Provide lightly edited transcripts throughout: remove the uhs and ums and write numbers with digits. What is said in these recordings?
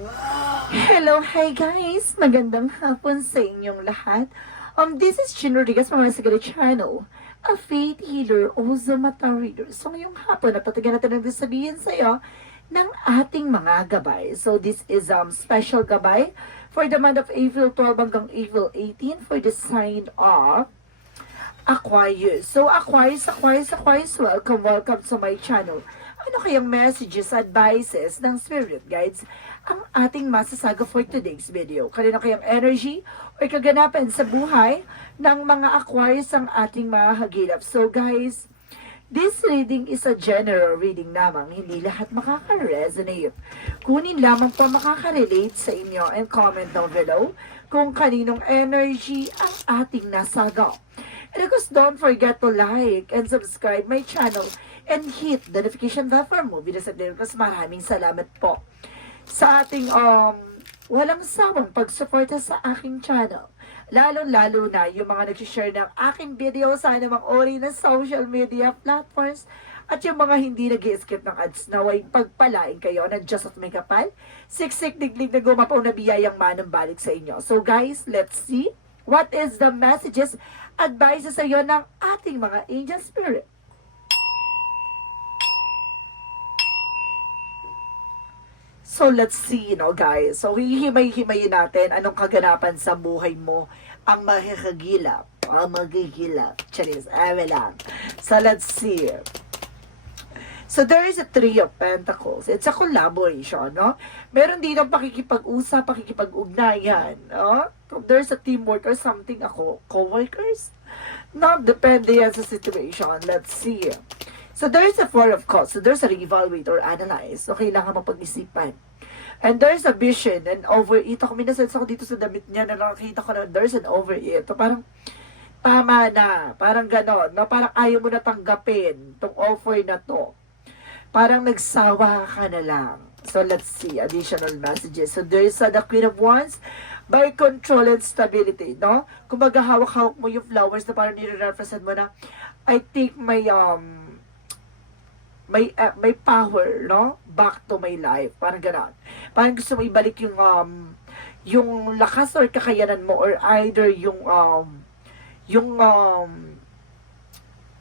Hello, hi guys! Magandang hapon sa inyong lahat. This is Chin Rodriguez from my Sigari channel, a faith healer o Mata reader. So ngayong hapon, natatagan natin ang sabihin sa iyo ng ating mga gabay. So this is special gabay for the month of April 12 hanggang April 18 for the sign of Aquarius. So Aquarius, welcome to my channel. Ano kayang messages, advices ng spirit guides ang ating masasaga for today's video? Kanino kayang energy o kaganapan sa buhay ng mga Aquarius ang ating mahagilap? So guys, this reading is a general reading lamang. Hindi lahat makaka-resonate. Kunin lamang po makaka-relate sa inyo and comment down below kung kaninong energy ang ating nasaga. And of course, don't forget to like and subscribe my channel and hit the notification bell for more videos at because maraming salamat po sa ating walang sawang pagsuporta sa aking channel. Lalo-lalo na yung mga nag-share ng aking video sa anumang uri ng social media platforms at yung mga hindi nag-skip ng ads naway pagpalain kayo ng Diyos at may kapal, siksik diglig na gumapaw na biyayang manang balik sa inyo. So guys, let's see what is the messages, advices sa iyo ng ating mga angel spirit. So, let's see, guys. So, hihimay-himayin natin anong kaganapan sa buhay mo ang makikagilap. Ang magigilap. Charis, lang. So, let's see. So, there is a Three of Pentacles. It's a collaboration, no? Meron din ang pakikipag-usap, pakikipag-ugnayan, no? There's a teamwork or something ako. Co-workers? No, depende yan sa situation. Let's see. So, there's a Four of Cups. So, there's a reevaluate or analyze. So, kailangan mapag-isipan. And there's a vision and overeat. Ako minasense ako dito sa damit niya na nakakita ko na there's an overeat. So, parang tama na. Parang ganon. No? Parang ayaw mo na tanggapin itong offer na to. Parang nagsawa ka na lang. So, let's see. Additional messages. So, there's the Queen of Wands by control and stability. No? Kung maghahawak-hawak mo yung flowers na parang nire-represent mo na I think may power, no? Back to my life. Parang gano'n. Parang gusto mo ibalik yung lakas or kakayanan mo or either yung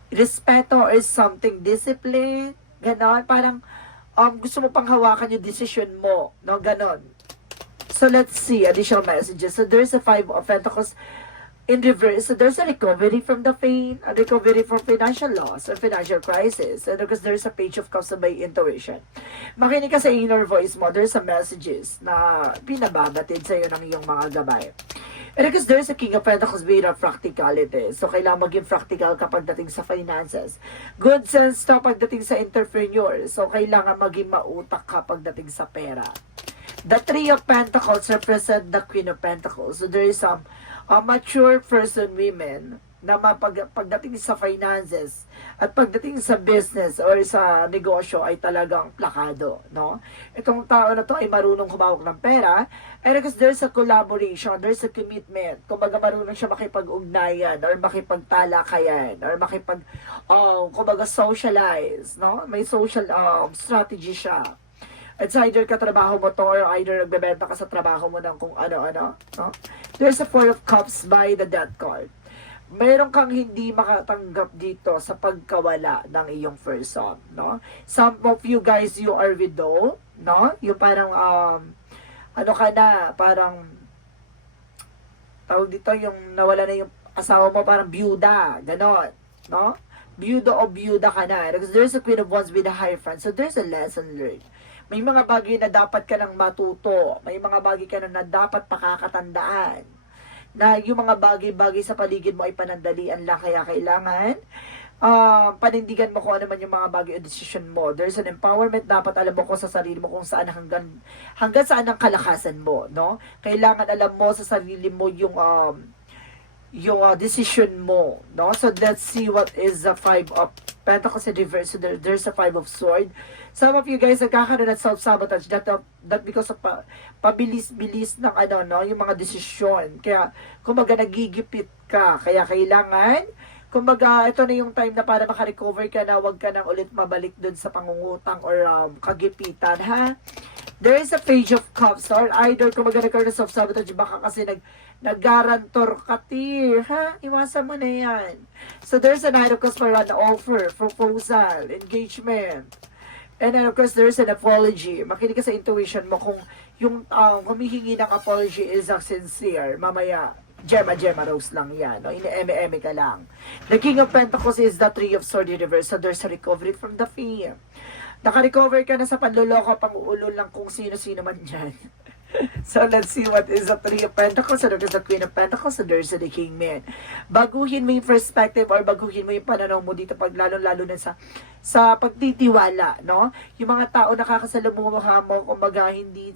respeto or something, discipline, gano'n. Parang gusto mo pang hawakan yung decision mo, no? Gano'n. So, let's see additional messages. So, there's a Five of Pentacles in reverse. So, there's a recovery from the pain, a recovery from financial loss or financial crisis. And because there's a Page of Cups by intuition. Makinig ka sa inner voice mo. There's some messages na pinababatid sa iyo ng iyong mga gabay. And because there's a King of Pentacles by practicality. So, kailangan maging practical kapag dating sa finances. Good sense to pagdating sa entrepreneur. So, kailangan maging mautak kapag dating sa pera. The Three of Pentacles represent the Queen of Pentacles. So, there is some mature person, women, na pagdating sa finances at pagdating sa business or sa negosyo ay talagang plakado, no? Itong tao na to ay marunong humawak ng pera and because there's a collaboration, there's a commitment. Kumbaga marunong siya makipag-ugnayan or makipagtalakayan or kumbaga socialize, no? May social strategy siya. It's either katrabaho mo to or either nagbebenta ka sa trabaho mo ng kung ano-ano. No? There's a Four of Cups by the Death card. Mayroon kang hindi makatanggap dito sa pagkawala ng iyong person. No? Some of you guys, you are widow. No? Yung parang, ano ka na, parang, tawag dito, yung nawala na yung asawa mo, parang byuda. Ganon. No? Byuda o byuda ka na. Because there's a Queen of Wands with a Hierophant. So there's a lesson learned. May mga bagay na dapat ka nang matuto. May mga bagay ka na dapat pakakatandaan. Na yung mga bagay-bagay sa paligid mo ay panandalian lang. Kaya kailangan panindigan mo kung ano man yung mga bagay o decision mo. There's an empowerment. Dapat alam mo kung sa sarili mo kung saan hanggang saan ang kalakasan mo. No? Kailangan alam mo sa sarili mo yung decision mo. No? So let's see what is the Five of Pentacles in reverse. So there's a Five of Swords. Some of you guys nagkakaroon ng self-sabotage that because of pabilis-bilis ng yung mga desisyon. Kaya, kumbaga, nagigipit ka. Kaya kailangan, kumbaga, ito na yung time na para makarecover ka na, wag ka nang ulit mabalik dun sa pangungutang or kagipitan, ha? There is a Page of Cups, or either kung magkakaroon ng self-sabotage, baka kasi nag-garantor ka, ha? Iwasan mo na yan. So, there's a Knight of Cups for an offer, proposal, engagement. And then, of course, there's an apology. Makinig ka sa intuition mo kung yung humihingi ng apology is sincere. Mamaya, Gemma Rose lang yan. No? Ini-eme-eme ka lang. The King of Pentacles is the Three of Swords in reverse. So, there's a recovery from the fear. Naka-recover ka na sa panluloko, pang-uulol lang kung sino-sino man dyan. So, let's see what is the Three of Pentacles. So, there's the Queen of Pentacles. So, there's the King Man. Baguhin mo yung perspective or baguhin mo yung pananaw mo dito pag lalo-lalo na sa pagtitiwala, no? Yung mga tao nakakasalumuha mo, kumbaga, hindi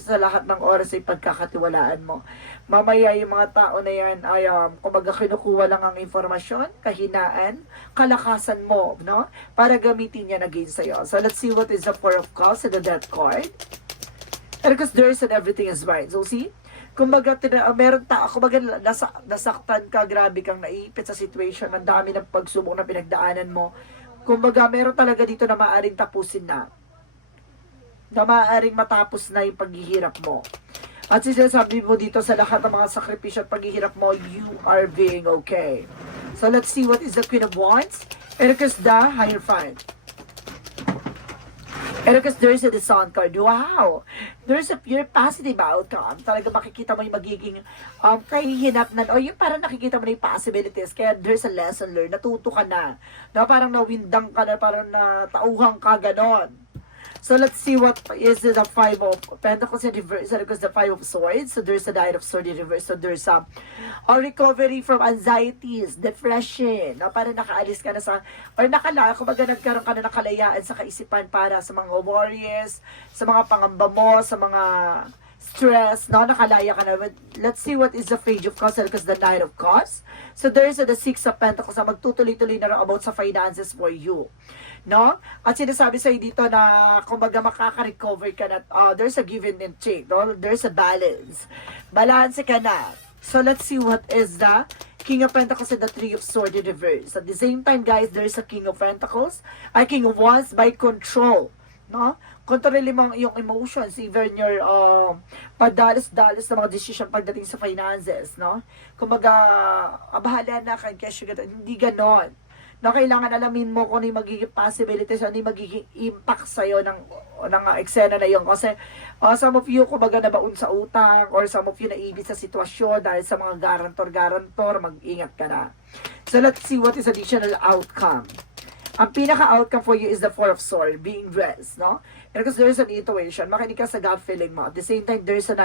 sa lahat ng oras ay pagkakatiwalaan mo. Mamaya yung mga tao na yan ay, kumbaga, kinukuha lang ang informasyon, kahinaan, kalakasan mo, no? Para gamitin yan against sa'yo. So, let's see what is the Four of Cups and the Death card. And because there is and everything is right. So, see? Kumbaga, meron kumbaga, nasaktan ka, grabe kang naipit sa situation, ang dami ng pagsubok na pinagdaanan mo. Kumbaga, meron talaga dito na maaaring tapusin na maaaring matapos na yung paghihirap mo. At sinasabi mo dito sa lahat ng mga sakripisyo at paghihirap mo, you are being okay. So, let's see what is the Queen of Wands. And because the Hierophant. And because there's a the Sun card, wow! There's a pure positive outcome. Talaga makikita mo yung magiging kahihinatnan o yung parang nakikita mo na yung possibilities. Kaya there's a lesson learned. Natuto ka na. Na parang nawindang ka na, parang natauhang ka, ganon. So let's see what is the Five of Pentacles in reverse. Because the Five of Swords. So there's a Knight of Swords in reverse. So there's a recovery from anxieties, depression. No? Parang nakaalis ka na sa, or kumbaga nagkaroon ka na nakalayaan sa kaisipan para sa mga worries, sa mga pangamba mo, sa mga stress, no? Nakalaya ka na. Let's see what is the Page of Cups because the Knight of Cups. So there's the Six of Pentacles na magtutuloy-tuloy na rin about sa finances for you. No? At sinasabi sa'yo dito na kumbaga makaka-recover ka na, there's a give and take, no? There's a balance. Balance ka na. So, let's see what is the King of Pentacles and the Three of Swords in reverse. At the same time, guys, there's a King of Pentacles, King of Wands by control, no? Kontrolin mo yung emotions, even your padalos-dalos na mga decision pagdating sa finances, no? Kumbaga, bahala na kay cash, hindi ganon. No, kailangan alamin mo kung ano yung magiging possibilities, ano yung magiging impact sa'yo ng eksena na yun. Kasi some of you, kumbaga nabaon sa utang, or some of you naibig sa sitwasyon dahil sa mga garantor, mag-ingat ka na. So, let's see what is additional outcome. Ang pinaka-outcome for you is the Four of Swords, being dressed, no? And because there's an intuition, makinig ka sa gut feeling mo. At the same time, there's an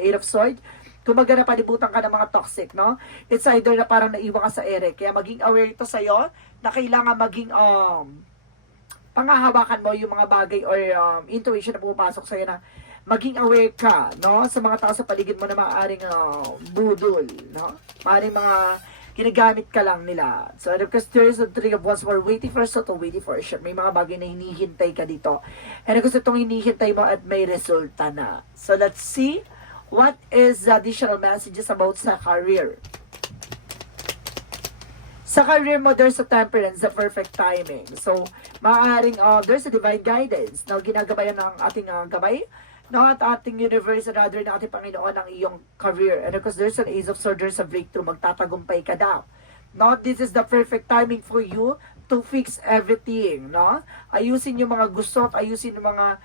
Eight of Swords. Kumbaga napalibutan ka ng mga toxic, no? It's either na parang naiwan ka sa ere. Kaya maging aware ito sa'yo na kailangan maging pangahawakan mo yung mga bagay or intuition na pumapasok sa'yo na maging aware ka, no? Sa mga tao sa paligid mo na maaaring budol, no? Maaaring mga ginagamit ka lang nila. So, because there is a Three of Wands, we're waiting for to waiting for a shot. May mga bagay na hinihintay ka dito. And because itong hinihintay mo at may resulta na. So, let's see what is the additional messages about sa career. Sa career mo, there's a temperance, the perfect timing. So, maaaring there's a divine guidance na ginagabayan ng ating gabay, no, at ating universe and other na ating Panginoon ang iyong career. And because there's an Ace of Swords, there's a breakthrough, magtatagumpay ka daw. No, this is the perfect timing for you to fix everything, no? Ayusin yung mga gusto at ayusin yung mga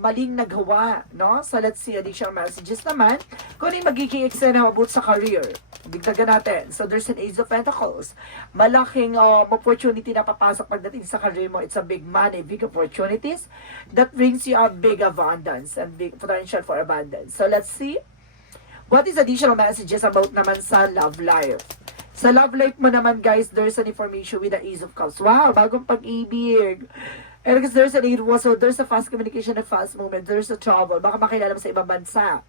maling nagawa, no? So, let's see additional messages naman. Kung ano yung magiging eksena about sa career. Bigtagan natin. So, there's an Ace of Pentacles. Malaking opportunity na papasok pagdating sa career mo. It's a big money, big opportunities that brings you a big abundance and big potential for abundance. So, let's see what is additional messages about naman sa love life. Sa love life mo naman, guys, there's an information with the Ace of Cups. Wow, bagong pag-ibig. And because there's an aid, so there's a fast communication and fast movement, there's a travel, baka makilala mo sa ibang bansa.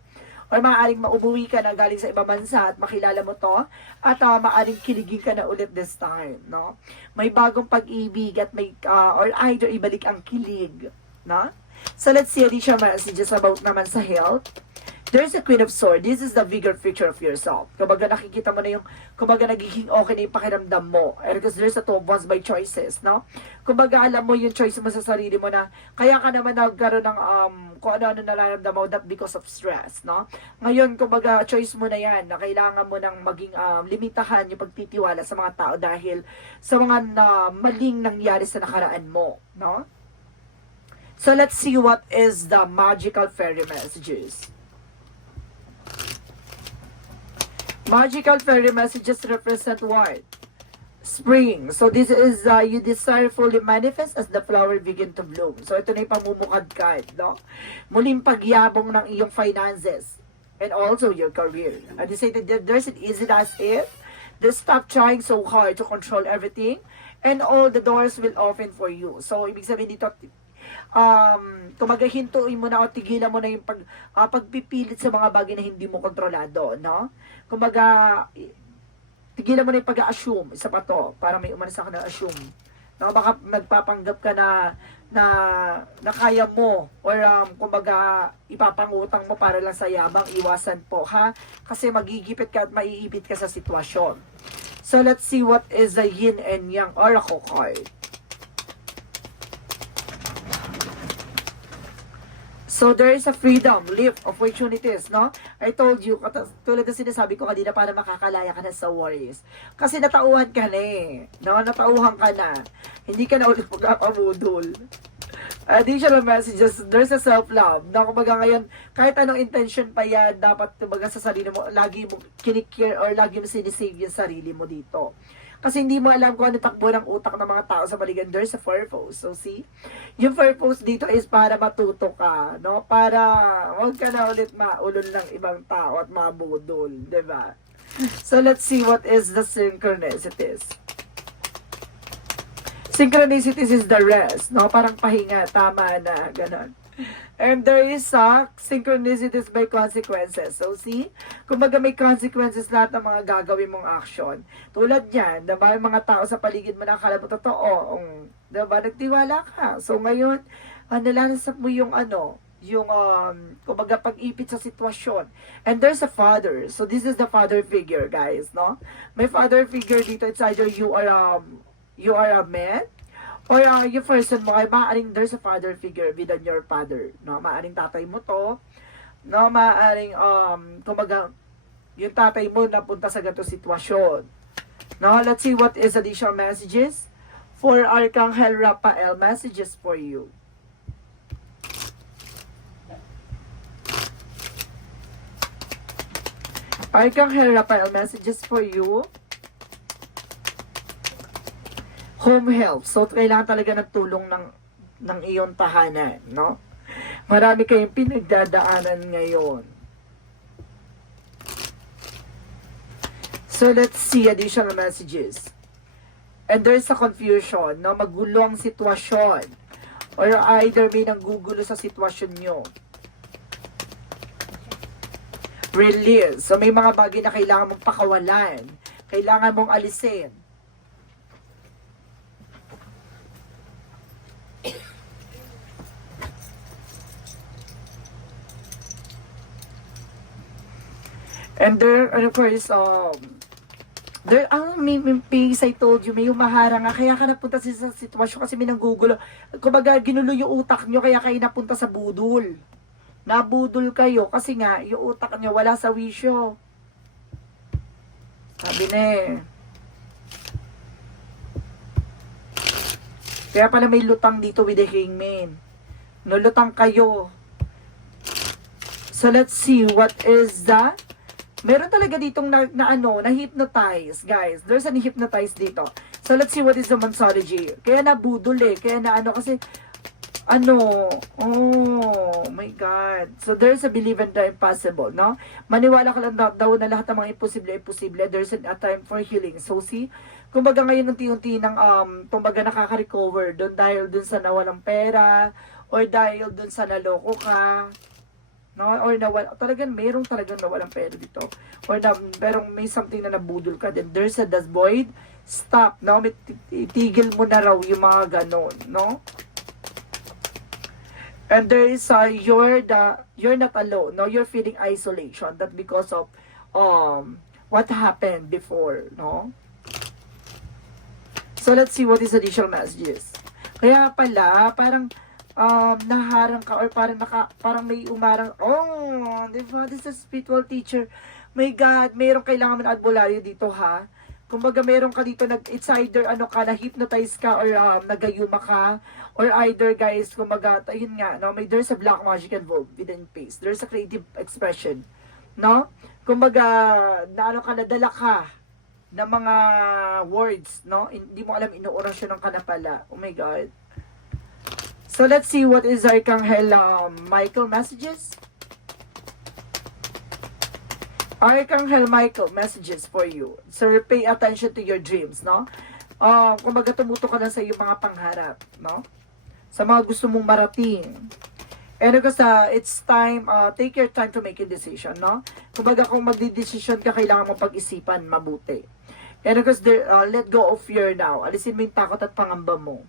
Or maaaring maumuwi ka na galing sa ibang bansa at makilala mo to, at maaaring kiligin ka na ulit this time, no? May bagong pag-ibig at may, or either ibalik ang kilig, no? So let's see additional messages about naman sa health. There's a Queen of Swords. This is the bigger picture of yourself. Kumbaga nakikita mo na yung, kumbaga nagiging okay na yung pakiramdam mo. And because there's a 2 of Wands by choices, no? Kumbaga alam mo yung choice mo sa sarili mo na, kaya ka naman nagkaroon ng, kung ano-ano nararamdam mo, that because of stress, no? Ngayon, kumbaga, choice mo na yan, na kailangan mo nang maging limitahan yung pagtitiwala sa mga tao dahil sa mga maling nangyari sa nakaraan mo, no? So let's see what is the magical fairy messages. Magical fairy messages represent what? Spring. So this is, you desire fully manifest as the flower begin to bloom. So ito na yung pamumukad card, no? Muling pagyabong ng iyong finances and also your career. And they say that there's an easy as if they stop trying so hard to control everything and all the doors will open for you. So ibig sabihin dito, kumbaga hintuin mo na o tigilan mo na yung pagpipilit sa mga bagay na hindi mo kontrolado, no? Kumbaga, tigilan mo na yung pag-assume, isa pa to, para may umanasa ka na assume. No, baka nagpapanggap ka na kaya mo, or kumbaga, ipapangutang mo para lang sa yabang, iwasan po, ha? Kasi magigipit ka at maiipit ka sa sitwasyon. So, let's see what is the yin and yang oracle card. So, there is a freedom, lift, opportunities, no? I told you, tulad na sinasabi ko kanina, para makakalaya ka na sa worries. Kasi natauhan ka na eh. No? Natauhan ka na. Hindi ka na ulit magkakabudol. Additional messages, there's a self-love. Na kumbaga ngayon, kahit anong intention pa yan, dapat kumbaga sa sarili mo, lagi mo kinikare or lagi mo sinisave yung sarili mo dito. Kasi hindi mo alam kung ano takbo ng utak ng mga tao sa paligid. There's a purpose. So, see? Yung purpose dito is para matuto ka, no? Para huwag ka na ulit maulol ng ibang tao at mabudol, diba? So, let's see what is the synchronicities. Synchronicities is the rest, no? Parang pahinga, tama na, ganon. And there is synchronicities by consequences. So, see? Kumbaga may consequences lahat ng mga gagawin mong action. Tulad yan, diba? Yung mga tao sa paligid mo na akala mo totoo. Diba? Nagtiwala ka. So, ngayon, nalalasap mo yung kumbaga pag-ipit sa sitwasyon. And there's a father. So, this is the father figure, guys, no? May father figure dito. It's either you are a man, or yung person mo ay maaaring there's a father figure within your father, no? Maaaring tatay mo to, no? Maaaring kumbaga yung tatay mo napunta sa ganitong sitwasyon. Now, let's see what is additional messages for Archangel Raphael messages for you. Archangel Raphael messages for you. Home health. So, kailangan talaga ng tulong ng iyong tahanan, no? Marami kayong pinagdadaanan ngayon. So, let's see additional messages. And there's a confusion, no? Magulo ang sitwasyon. Or either may nanggugulo sa sitwasyon nyo. Release. So, may mga bagay na kailangan mong pakawalan. Kailangan mong alisin. And there, and of course, may piece I told you, may humahara nga, kaya ka napunta sa sitwasyon kasi may nanggugulo. Kumbaga, ginulo yung utak nyo, kaya kayo napunta sa budol. Nabudol kayo, kasi nga, yung utak nyo wala sa wisyo. Sabi na eh. Kaya pala may lutang dito with the hangman. No, lutang kayo. So, let's see, what is that? Meron talaga ditong na-hypnotize, guys. There's an hypnotize dito. So, let's see what is the Mansology. Kaya nabudol eh. Kaya kasi, oh my God. So, there's a believe in the impossible, no? Maniwala ka lang daw na lahat ng mga imposible. There's a time for healing. So, see? Kumbaga ngayon unti-unti ng, kumbaga nakaka-recover doon dahil doon sa nawalang pera, or dahil doon sa naloko ka, no? Or talagang mayroong talagang nawalang pera dito. Or may something na nabudol ka. Then there's a void. Stop, no? Itigil mo na raw yung mga ganon, no? And there is you're not alone. No, you're feeling isolation. That because of what happened before, no? So let's see what is additional messages. Kaya pala, parang naharang ka or parang may umarang, di ba? This is a spiritual teacher. My God, mayroong kailangan mo na albularyo dito, ha? Kumbaga, meron ka dito, it's either, na-hypnotize ka or nagayuma ka, or either, guys, kumbaga, yun nga, no? There's a black magic involved within face. There's a creative expression, no? Kumbaga, nadala ka ng mga words, no? Hindi mo alam, inuorasyon ka na pala. Oh my God. So, let's see what is Archangel Michael messages. Archangel Michael messages for you. So, pay attention to your dreams, no? Kumbaga, tumuto ka na sa iyong mga pangarap, no? Sa mga gusto mong marating. And because it's time, take your time to make a decision, no? Kumbaga, kung magdi-decision ka, kailangan mong pag-isipan mabuti. And because let go of fear now. Alisin mo yung takot at pangamba mo.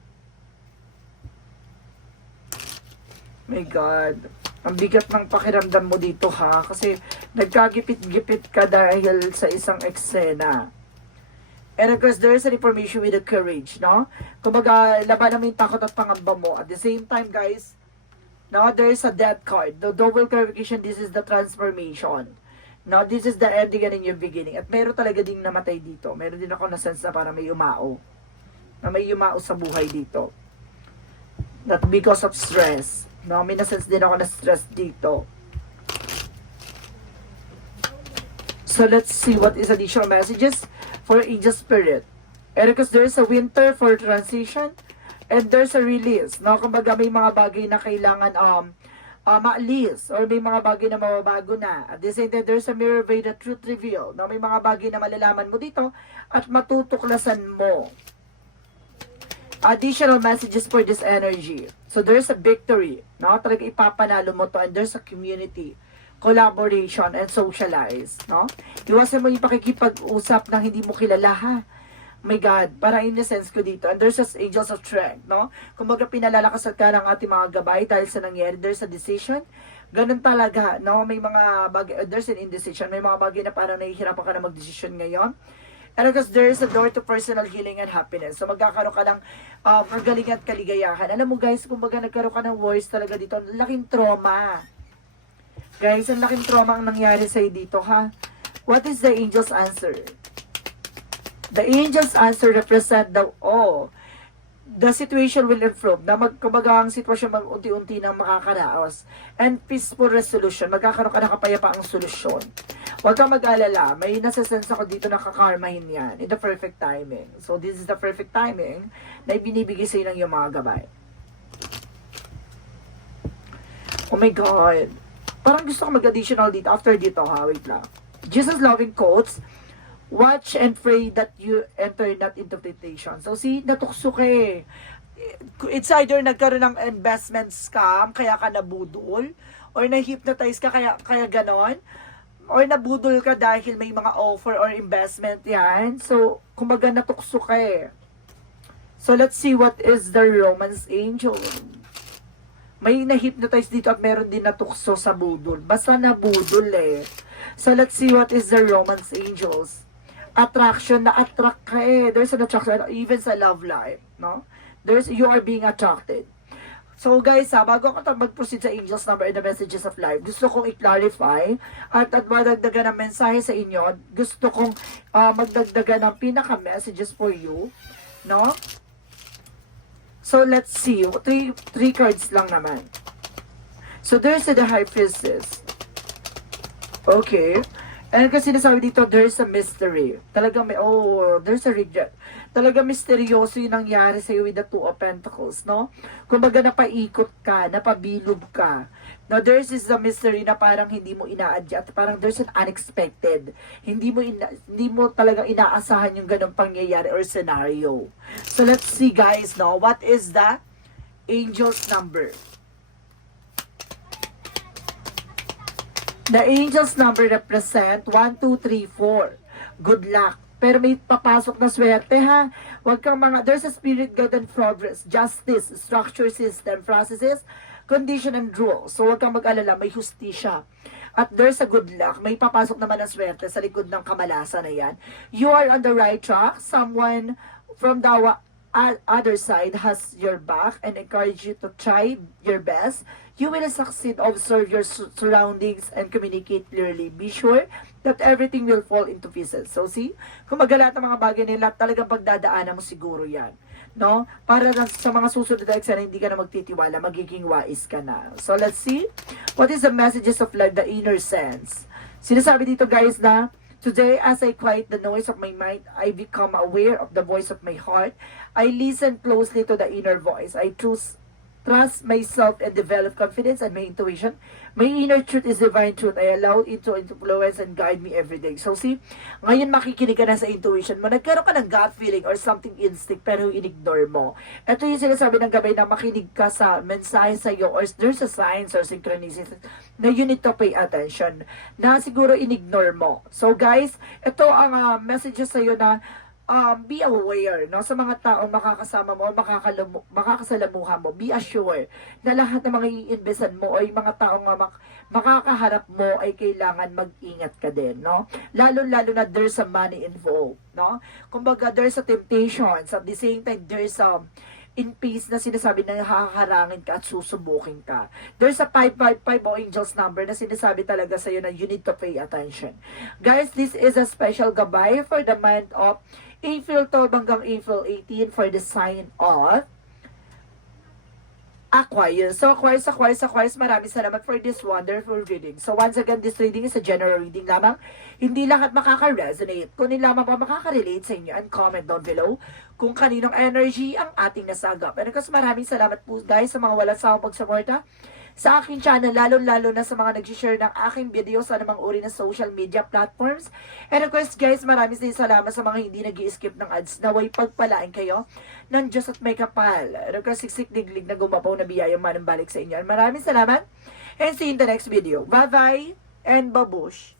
My God. Ang bigat ng pakiramdam mo dito, ha? Kasi nagkagipit-gipit ka dahil sa isang eksena. And of course, there is an information with the courage, no? Kumbaga, laban mo yung takot at pangamba mo. At the same time, guys, no, there is a death card. The double clarification, this is the transformation. No, this is the ending and new beginning. At meron talaga ding namatay dito. Meron din ako na sense na parang may umao. Na may umao sa buhay dito. Not because of stress. No, may na-sense din ako na stress dito. So, let's see what is additional messages for Angel Spirit. And because there's a winter for transition and there's a release. No, kumbaga may mga bagay na kailangan maalis or may mga bagay na mababago na. At the same time, there's a mirror by the truth reveal. No, may mga bagay na malalaman mo dito at matutuklasan mo. Additional messages for this energy. So, there's a victory. No? Talaga ipapanalo mo to. And there's a community, collaboration, and socialize. No? Iwasan mo yung pakikipag-usap ng hindi mo kilala, ha? My God, para in the sense ko dito. And there's just angels of strength. No? Kumbaga, pinalalakas ka ng ating mga gabay dahil sa nangyari. There's a decision. Ganun talaga. No? May mga bagay, there's an indecision. May mga bagay na parang nahihirapan ka na mag-decision ngayon. And because there is a door to personal healing and happiness. So magkakaroon ka ng magaling at kaligayahan. Alam mo guys, kumbaga nagkaroon ka ng worries talaga dito. Laking trauma. Guys, ang laking trauma ang nangyari sa'yo dito, ha? What is the angel's answer? The angel's answer represent the situation will improve. Na kumbaga ang sitwasyon unti-unti nang makakaraos. And peaceful resolution. Magkakaroon ka ng kapayapaang solusyon. Huwag kang mag-alala. May nasa-sense ako dito na kakarmahin yan in the perfect timing. So, this is the perfect timing na ibinibigay sa iyo ng iyong mga gabay. Oh my God. Parang gusto ko mag-additional dito. After dito, ha? Wait lang. Jesus loving quotes, watch and pray that you enter not into temptation. So, see, natukso ka eh. It's either nagkaroon ng investment scam, kaya ka nabudol, or na-hypnotize ka, kaya ganon, or nabudol ka dahil may mga offer or investment yan. So, kumbaga natukso ka eh. So, let's see what is the romance angel. May na-hypnotize dito at meron din natukso sa budol. Basta nabudol eh. So, let's see what is the romance angels. Attraction, na-attract ka eh. There's an attraction, even sa love life, no? You are being attracted. So guys, bago ako mag-proceed sa angels number and the messages of life, gusto kong i-clarify at madagdagan ng mensahe sa inyo. Gusto kong magdagdagan ng pinaka-messages for you, no? So let's see, three cards lang naman. So there's the High Priestess. Okay. And kasi sinasabi dito, there's a mystery. Talagang there's a regret. Talagang misteryoso yung nangyari sa'yo with the Two of Pentacles, no? Kumbaga napaikot ka, napabilog ka. Now, there's is a mystery na parang hindi mo ina-adjust, parang there's an unexpected. Hindi mo talagang inaasahan yung ganong pangyayari or scenario. So, let's see guys, no? What is the angel's number? The angel's number represent 1, 2, 3, 4. Good luck. Pero may papasok na swerte, ha? Huwag kang there's a spirit, God, and progress, justice, structure, system, processes, condition and rule. So, huwag kang mag-alala, may hustisya. At there's a good luck. May papasok naman ang swerte sa likod ng kamalasan na yan. You are on the right track. Someone from the other side has your back and encourage you to try your best. You will succeed. Observe your surroundings and communicate clearly. Be sure that everything will fall into pieces. So see, kung magalat ang mga bagay nila, talagang pagdadaanan mo siguro yan. No? Para sa mga susunod na eksena, hindi ka na magtitiwala, magiging wais ka na. So let's see, what is the messages of love, the inner sense? Sinasabi dito guys na, today, as I quiet the noise of my mind, I become aware of the voice of my heart. I listen closely to the inner voice. I trust myself and develop confidence and my intuition. My inner truth is divine truth. I allow it to influence and guide me every day. So see, ngayon makikinig ka na sa intuition mo. Nagkaroon ka ng gut feeling or something instinct pero in-ignore mo. Ito yung sinasabi ng gabay na makinig ka sa mensahe sa iyo or there's a signs or synchronicity na you need to pay attention na siguro in-ignore mo. So guys, ito ang messages sa iyo na be aware, no, sa mga taong makakasama mo o makakasalamuha mo. Be assured na lahat ng mga iinbesan mo o yung mga taong makakaharap mo ay kailangan mag-ingat ka din, no? Lalo-lalo na there's a money involved, no? Kumbaga, there's a temptation. At the same time, there's in peace na sinasabi na haharangin ka at susubukin ka. There's a 555 o angels number na sinasabi talaga sa'yo na you need to pay attention. Guys, this is a special gabay for the month of April 12 hanggang April 18 for the sign of Aquarius. So, Aquarius, maraming salamat for this wonderful reading. So, once again, this reading is a general reading lamang. Hindi lahat makaka-resonate. Kunin lamang pa makaka-relate sa inyo and comment down below kung kaninong energy ang ating nasagap. And of course, maraming salamat po guys sa mga wala sawang pagsuporta sa aking channel, lalo-lalo na sa mga nag-share ng aking video sa anumang uri ng social media platforms. And of course, guys, maraming din salamat sa mga hindi nag-i-skip ng ads. Naway pagpalain kayo ng Diyos at may kapal. And of course, siksik-diglig na gumapaw na biyayang manambalik sa inyo. And maraming salamat and see you in the next video. Bye-bye and babush!